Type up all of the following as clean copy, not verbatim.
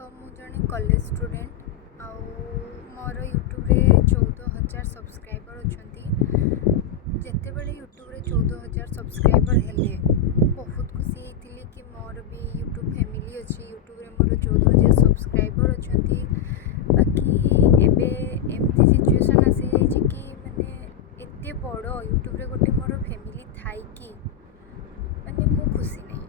तो ମୁଁ ଜଣେ କଲେଜ ଷ୍ଟୁଡେଣ୍ଟ ଆଉ ମୋର ୟୁଟ୍ୟୁବରେ 14,000 ସବସ୍କ୍ରାଇବର୍ ଅଛନ୍ତି। ଯେତେବେଳେ ୟୁଟ୍ୟୁବରେ 14,000 ସବସ୍କ୍ରାଇବର୍ ହେଲେ ମୁଁ ବହୁତ ଖୁସି ହେଇଥିଲି କି ମୋର ବି ୟୁଟ୍ୟୁବ୍ ଫ୍ୟାମିଲି ଅଛି। ୟୁଟ୍ୟୁବରେ ମୋର 14,000 ସବସ୍କ୍ରାଇବର୍ ଅଛନ୍ତି। ବାକି ଏବେ ଏମିତି ସିଚୁଏସନ୍ ଆସିଯାଇଛି କି ମାନେ ଏତେ ବଡ଼ ୟୁଟ୍ୟୁବରେ ଗୋଟେ ମୋର ଫ୍ୟାମିଲି ଥାଇକି ମାନେ ମୁଁ ଖୁସି ନାହିଁ।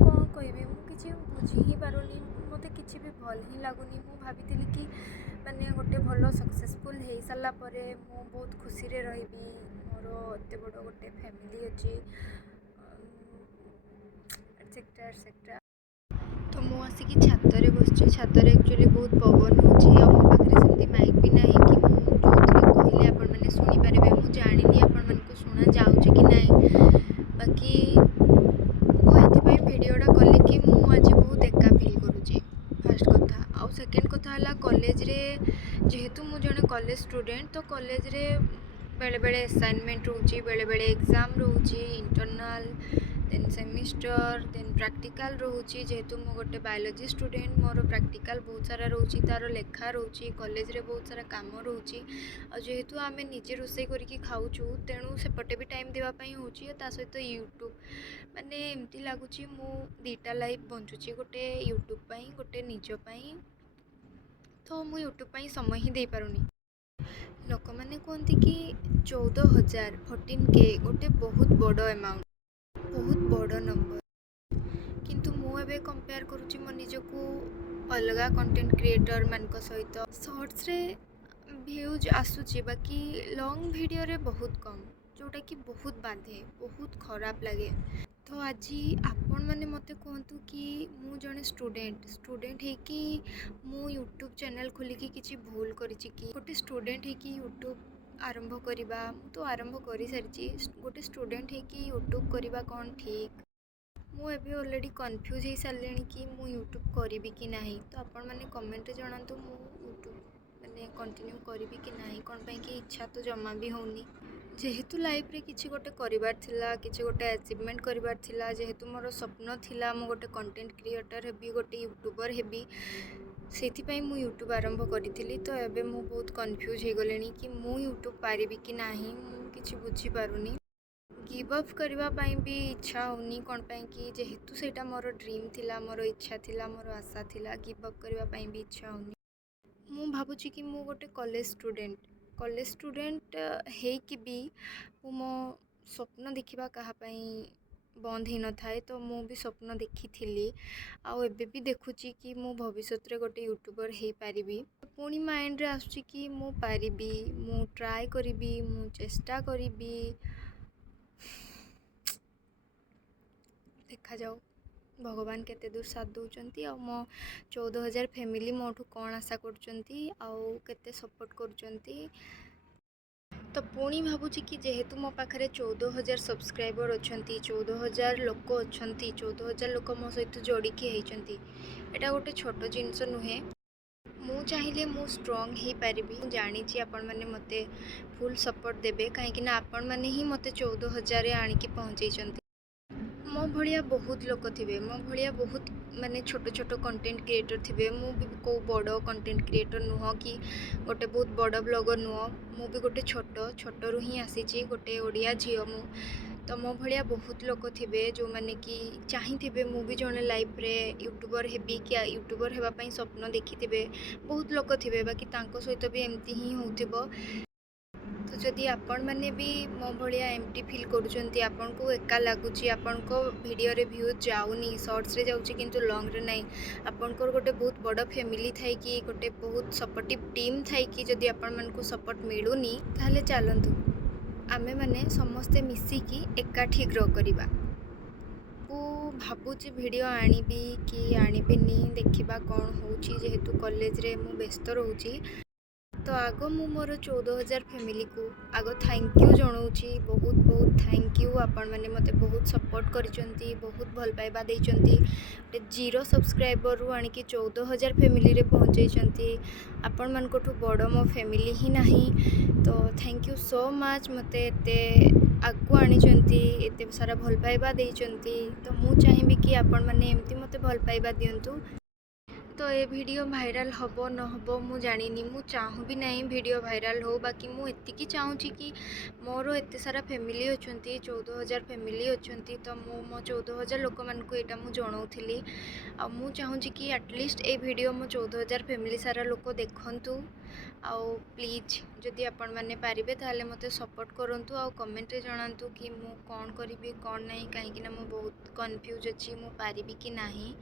କ'ଣ କହିବି, ମୁଁ କିଛି ବୁଝି ହିଁ ପାରୁନି। ମୋତେ କିଛି ବି ଭଲ ହିଁ ଲାଗୁନି। ମୁଁ ଭାବିଥିଲି କି ମାନେ ଗୋଟେ ଭଲ ସକ୍ସେସଫୁଲ୍ ହେଇସାରିଲା ପରେ ମୁଁ ବହୁତ ଖୁସିରେ ରହିବି। ମୋର ଏତେ ବଡ଼ ଗୋଟେ ଫ୍ୟାମିଲି ଅଛି ଏଟସେଟ୍ରା ଏଟସେଟ୍ରା। ତ ମୁଁ ଆସିକି ଛାତରେ ବସିଛି। ଛାତରେ ଆକ୍ଚୁଆଲି ବହୁତ ପବନ ହେଉଛି ଆଉ ମୋ ପାଖରେ ସେମିତି ମାଇକ୍ ବି ନାହିଁ କି ମୁଁ ଯେଉଁଥିରେ କହିଲେ ଆପଣମାନେ ଶୁଣିପାରିବେ। ମୁଁ ଜାଣିନି ଆପଣମାନଙ୍କୁ ଶୁଣାଯାଉଛି କି ନାହିଁ। ବାକି ମୁଁ ଏଥିପାଇଁ ଭିଡ଼ିଓଟା କଲି କି ମୁଁ ଆଜି ବହୁତ ଏକା ଫିଲ୍ କରୁଛି, ଫାର୍ଷ୍ଟ କଥା। ଆଉ ସେକେଣ୍ଡ କଥା ହେଲା, କଲେଜରେ ଯେହେତୁ ମୁଁ ଜଣେ କଲେଜ ଷ୍ଟୁଡେଣ୍ଟ, ତ କଲେଜରେ ବେଳେବେଳେ ଆସାଇନମେଣ୍ଟ ରହୁଛି, ବେଳେବେଳେ ଏକ୍ଜାମ୍ ରହୁଛି, ଇଣ୍ଟରନାଲ୍, ଦେନ୍ ସେମିଷ୍ଟର, ଦେନ୍ ପ୍ରାକ୍ଟିକାଲ୍ ରହୁଛି। ଯେହେତୁ ମୁଁ ଗୋଟେ ବାୟୋଲୋଜି ଷ୍ଟୁଡେଣ୍ଟ, ମୋର ପ୍ରାକ୍ଟିକାଲ୍ ବହୁତ ସାରା ରହୁଛି, ତା'ର ଲେଖା ରହୁଛି, କଲେଜରେ ବହୁତ ସାରା କାମ ରହୁଛି। ଆଉ ଯେହେତୁ ଆମେ ନିଜେ ରୋଷେଇ କରିକି ଖାଉଛୁ, ତେଣୁ ସେପଟେ ବି ଟାଇମ୍ ଦେବା ପାଇଁ ହେଉଛି। ତା ସହିତ ୟୁଟ୍ୟୁବ୍, ମାନେ ଏମିତି ଲାଗୁଛି ମୁଁ ଦୁଇଟା ଲାଇଫ୍ ବଞ୍ଚୁଛି, ଗୋଟେ ୟୁଟ୍ୟୁବ୍ ପାଇଁ, ଗୋଟେ ନିଜ ପାଇଁ। ତ ମୁଁ ୟୁଟ୍ୟୁବ୍ ପାଇଁ ସମୟ ହିଁ ଦେଇପାରୁନି। ଲୋକମାନେ କୁହନ୍ତି କି 14,000 14K ଗୋଟେ ବହୁତ ବଡ଼ ଆମାଉଣ୍ଟ, ବହୁତ ବଡ଼ ନମ୍ବର। କିନ୍ତୁ ମୁଁ ଏବେ କମ୍ପେୟାର କରୁଛି ମୋ ନିଜକୁ ଅଲଗା କଣ୍ଟେଣ୍ଟ କ୍ରିଏଟର୍ମାନଙ୍କ ସହିତ। ସର୍ଟସରେ ଭ୍ୟୁଜ୍ ଆସୁଛି, ବାକି ଲଙ୍ଗ୍ ଭିଡ଼ିଓରେ ବହୁତ କମ୍, ଯେଉଁଟାକି ବହୁତ ବାଧେ, ବହୁତ ଖରାପ ଲାଗେ। ତ ଆଜି ଆପଣମାନେ ମୋତେ କୁହନ୍ତୁ କି ମୁଁ ଜଣେ ଷ୍ଟୁଡେଣ୍ଟ ହେଇକି ମୁଁ ୟୁଟ୍ୟୁବ୍ ଚ୍ୟାନେଲ୍ ଖୋଲିକି କିଛି ଭୁଲ କରିଛି କି? ଗୋଟେ ଷ୍ଟୁଡେଣ୍ଟ ହେଇକି ୟୁଟ୍ୟୁବ୍ ଆରମ୍ଭ କରିବା, ମୁଁ ତ ଆରମ୍ଭ କରିସାରିଛି। ଗୋଟେ ଷ୍ଟୁଡେଣ୍ଟ ହେଇକି ୟୁଟ୍ୟୁବ୍ କରିବା କ'ଣ ଠିକ୍? ମୁଁ ଏବେ ଅଲରେଡ଼ି କନଫ୍ୟୁଜ୍ ହେଇସାରିଲିଣି କି ମୁଁ ୟୁଟ୍ୟୁବ୍ କରିବି କି ନାହିଁ। ତ ଆପଣମାନେ କମେଣ୍ଟରେ ଜଣାନ୍ତୁ ମୁଁ ୟୁଟ୍ୟୁବ୍ ମାନେ କଣ୍ଟିନ୍ୟୁ କରିବି କି ନାହିଁ। କ'ଣ ପାଇଁକି ଇଚ୍ଛା ତ ଜମା ବି ହେଉନି। ଯେହେତୁ ଲାଇଫ୍ରେ କିଛି ଗୋଟେ କରିବାର ଥିଲା, କିଛି ଗୋଟେ ଆଚିଭମେଣ୍ଟ କରିବାର ଥିଲା, ଯେହେତୁ ମୋର ସ୍ୱପ୍ନ ଥିଲା ମୁଁ ଗୋଟେ କଣ୍ଟେଣ୍ଟ କ୍ରିଏଟର୍ ହେବି, ଗୋଟେ ୟୁଟ୍ୟୁବର୍ ହେବି, ସେଥିପାଇଁ ମୁଁ ୟୁଟ୍ୟୁବ୍ ଆରମ୍ଭ କରିଥିଲି। ତ ଏବେ ମୁଁ ବହୁତ କନଫ୍ୟୁଜ୍ ହେଇଗଲିଣି କି ମୁଁ ୟୁଟ୍ୟୁବ୍ ପାରିବି କି ନାହିଁ। ମୁଁ କିଛି ବୁଝିପାରୁନି। ଗିଭ୍ ଅପ୍ କରିବା ପାଇଁ ବି ଇଚ୍ଛା ହେଉନି। କ'ଣ ପାଇଁକି, ଯେହେତୁ ସେଇଟା ମୋର ଡ୍ରିମ୍ ଥିଲା, ମୋର ଇଚ୍ଛା ଥିଲା, ମୋର ଆଶା ଥିଲା, ଗିଭ୍ ଅପ୍ କରିବା ପାଇଁ ବି ଇଚ୍ଛା ହେଉନି। ମୁଁ ଭାବୁଛି କି ମୁଁ ଗୋଟେ କଲେଜ ଷ୍ଟୁଡେଣ୍ଟ ହେଇକି ବି ମୁଁ ମୋ ସ୍ୱପ୍ନ ଦେଖିବା କାହା ପାଇଁ ବନ୍ଦ ହେଇନଥାଏ। ତ ମୁଁ ବି ସ୍ୱପ୍ନ ଦେଖିଥିଲି ଆଉ ଏବେ ବି ଦେଖୁଛି କି ମୁଁ ଭବିଷ୍ୟତରେ ଗୋଟେ ୟୁଟ୍ୟୁବର୍ ହେଇପାରିବି। ପୁଣି ମାଇଣ୍ଡରେ ଆସୁଛି କି ମୁଁ ପାରିବି, ମୁଁ ଟ୍ରାଏ କରିବି, ମୁଁ ଚେଷ୍ଟା କରିବି। ଦେଖାଯାଉ ଭଗବାନ କେତେ ଦୂର ସାଥ ଦେଉଛନ୍ତି, ଆଉ ମୋ 14,000 ଫ୍ୟାମିଲି ମୋଠୁ କ'ଣ ଆଶା କରୁଛନ୍ତି ଆଉ କେତେ ସପୋର୍ଟ କରୁଛନ୍ତି। ତ ପୁଣି ଭାବୁଛି କି ଯେହେତୁ ମୋ ପାଖରେ 14,000 ସବସ୍କ୍ରାଇବର୍ ଅଛନ୍ତି, 14,000 ଲୋକ ଅଛନ୍ତି, 14,000 ଲୋକ ମୋ ସହିତ ଯୋଡ଼ିକି ହେଇଛନ୍ତି, ଏଇଟା ଗୋଟେ ଛୋଟ ଜିନିଷ ନୁହେଁ। ମୁଁ ଚାହିଁଲେ ମୁଁ ଷ୍ଟ୍ରଙ୍ଗ ହେଇପାରିବି। ମୁଁ ଜାଣିଛି ଆପଣମାନେ ମୋତେ ଫୁଲ୍ ସପୋର୍ଟ ଦେବେ, କାହିଁକିନା ଆପଣମାନେ ହିଁ ମୋତେ 14,000ରେ ଆଣିକି ପହଞ୍ଚେଇଛନ୍ତି। ମୋ ଭଳିଆ ବହୁତ ଲୋକ ଥିବେ, ମୋ ଭଳିଆ ବହୁତ ମାନେ ଛୋଟ ଛୋଟ କଣ୍ଟେଣ୍ଟ କ୍ରିଏଟର୍ ଥିବେ। ମୁଁ ବି କେଉଁ ବଡ଼ କଣ୍ଟେଣ୍ଟ କ୍ରିଏଟର୍ ନୁହଁ କି ଗୋଟେ ବହୁତ ବଡ଼ ବ୍ଲଗର୍ ନୁହଁ। ମୁଁ ବି ଗୋଟେ ଛୋଟରୁ ହିଁ ଆସିଛି, ଗୋଟେ ଓଡ଼ିଆ ଝିଅ ମୁଁ। ତ ମୋ ଭଳିଆ ବହୁତ ଲୋକ ଥିବେ ଯେଉଁମାନେ କି ଚାହିଁଥିବେ ମୁଁ ବି ଜଣେ ଲାଇଫ୍ରେ ୟୁଟ୍ୟୁବର୍ ହେବି କି ୟୁଟ୍ୟୁବର୍ ହେବା ପାଇଁ ସ୍ୱପ୍ନ ଦେଖିଥିବେ। ବହୁତ ଲୋକ ଥିବେ, ବାକି ତାଙ୍କ ସହିତ ବି ଏମିତି ହିଁ ହେଉଥିବ। ତ ଯଦି ଆପଣମାନେ ବି ମୋ ଭଳିଆ ଏମିତି ଫିଲ୍ କରୁଛନ୍ତି, ଆପଣଙ୍କୁ ଏକା ଲାଗୁଛି, ଆପଣଙ୍କ ଭିଡ଼ିଓରେ ଭ୍ୟୁଜ୍ ଯାଉନି, ସର୍ଟସରେ ଯାଉଛି କିନ୍ତୁ ଲଙ୍ଗରେ ନାହିଁ, ଆପଣଙ୍କର ଗୋଟେ ବହୁତ ବଡ଼ ଫ୍ୟାମିଲି ଥାଇକି, ଗୋଟେ ବହୁତ ସପୋର୍ଟିଭ୍ ଟିମ୍ ଥାଇକି ଯଦି ଆପଣମାନଙ୍କୁ ସପୋର୍ଟ ମିଳୁନି, ତାହେଲେ ଚାଲନ୍ତୁ ଆମେମାନେ ସମସ୍ତେ ମିଶିକି ଏକାଠି ଗ୍ରୋ କରିବା। ମୁଁ ଭାବୁଛି ଭିଡ଼ିଓ ଆଣିବି କି ଆଣିବିନି, ଦେଖିବା କ'ଣ ହେଉଛି। ଯେହେତୁ କଲେଜରେ ମୁଁ ବ୍ୟସ୍ତ ରହୁଛି, ତ तो आग मु मोर 14,000 फैमिली को आग थैंक यू जनाऊँगी बहुत बहुत थैंक यू। आपण मैंने मते बहुत सपोर्ट करिसेंती बहुत भल पाइबा देइसेंती। गोटे 0 सब्सक्राइबर रु आनिकी 14,000 फैमिली रे पहुँचेइसेंती। आपण मानकोठु बड़ मो फैमिली ही नाही। तो थैंक यू सो मच मते एते आगु आनिसेंती एते सारा भल पाइबा देइसेंती। तो मु चाहिबी कि आपण माने एमती मते भल पाइबा दियंतु। तो ये वीडियो भाइराल हबो न हबो मु जानिनी मु चाहू भी नहीं वीडियो भाइराल हो बाकी मु एतिकी चाहूँगी कि मोर एते सारा फैमिली अछंती 14,000 फैमिली अछंती। तो मो 14,000 लोक मानकु एटा मु जणाउथिली आ मु चाहूँगी कि एटलिस्ट ए वीडियो मो 14,000 फैमिली सारा लोक देखंतु। आउ प्लीज जदि आपण माने पारिबे ताले मते सपोर्ट करंतु आउ कमेंट रे जणांतु कि मु कोन करिबि कोन नाही काहे कि ना मु बहुत कन्फ्यूज अछि मु पारिबि कि नाही।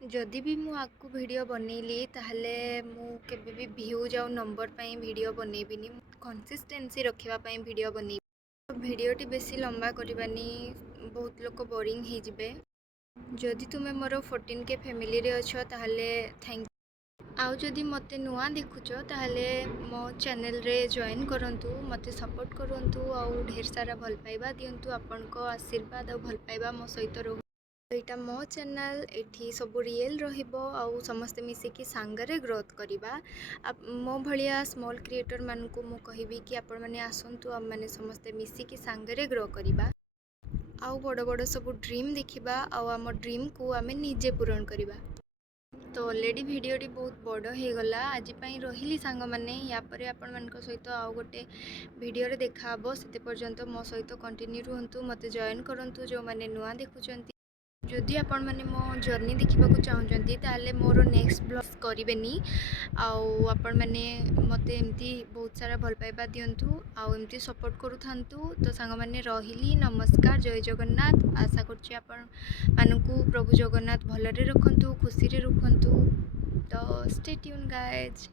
जदि भी मु आगु वीडियो बनैली ताहले मु केबे भी व्यूज आउ नंबर पाई वीडियो बनैबिनी कंसिस्टेंसी रखिबा पाई वीडियो बनैबी। वीडियोटी बेसी लंबा करबानी बहुत लोक बोरिंग हो जिबे। जदि तुमे मोर 14K फैमिली रे अछो ताहले थैंक आउ जदि मते नुआ देखुच ताहले मो चैनल रे जॉइन करंतु मते सपोर्ट करंतु आउ ढेर सारा भल पाइबा दियंतु। आपनको आशीर्वाद आउ भल पाइबा मो सहित रहू। एटा मो चैनल एठी सब रियल रहिबो आउ समस्ते मिसिकी सांगरे ग्रोथ करिबा। मो भलिया स्मॉल क्रिएटर मानकु मु कहिबी कि आपण माने आसंतु हम माने समस्ते मिसिकी सांगरे ग्रो करिबा आउ बड़ बड़ सब ड्रीम देखिबा आउ हम ड्रीम को आमे निजे पूरण करिबा। तो ऑलरेडी वीडियोटी बहुत बड़ हो गला आज पई रहिली सांग माने या परे आपण मानक सहित आउ गोटे वीडियो रे देखा हबो। सेते पर्यंत मो सहित कंटिन्यू रहंतु मते जॉइन करंतु जो माने नुआ देखुचंती। जदि आपण माने मो जर्नी देखा चाहूँगी ताले मोर नेक्स्ट ब्लॉग्स करेनि आउ आपण माने मते एमती बहुत सारा भल पाइबा दियंतु आउ एमती सपोर्ट करू थांतु। तो सांग माने रहिली नमस्कार जय जगन्नाथ। आशा करछि आपण मानकु प्रभु जगन्नाथ भलरे रखंतु खुशी रे रखंतु। तो स्टे ट्यून गाइज।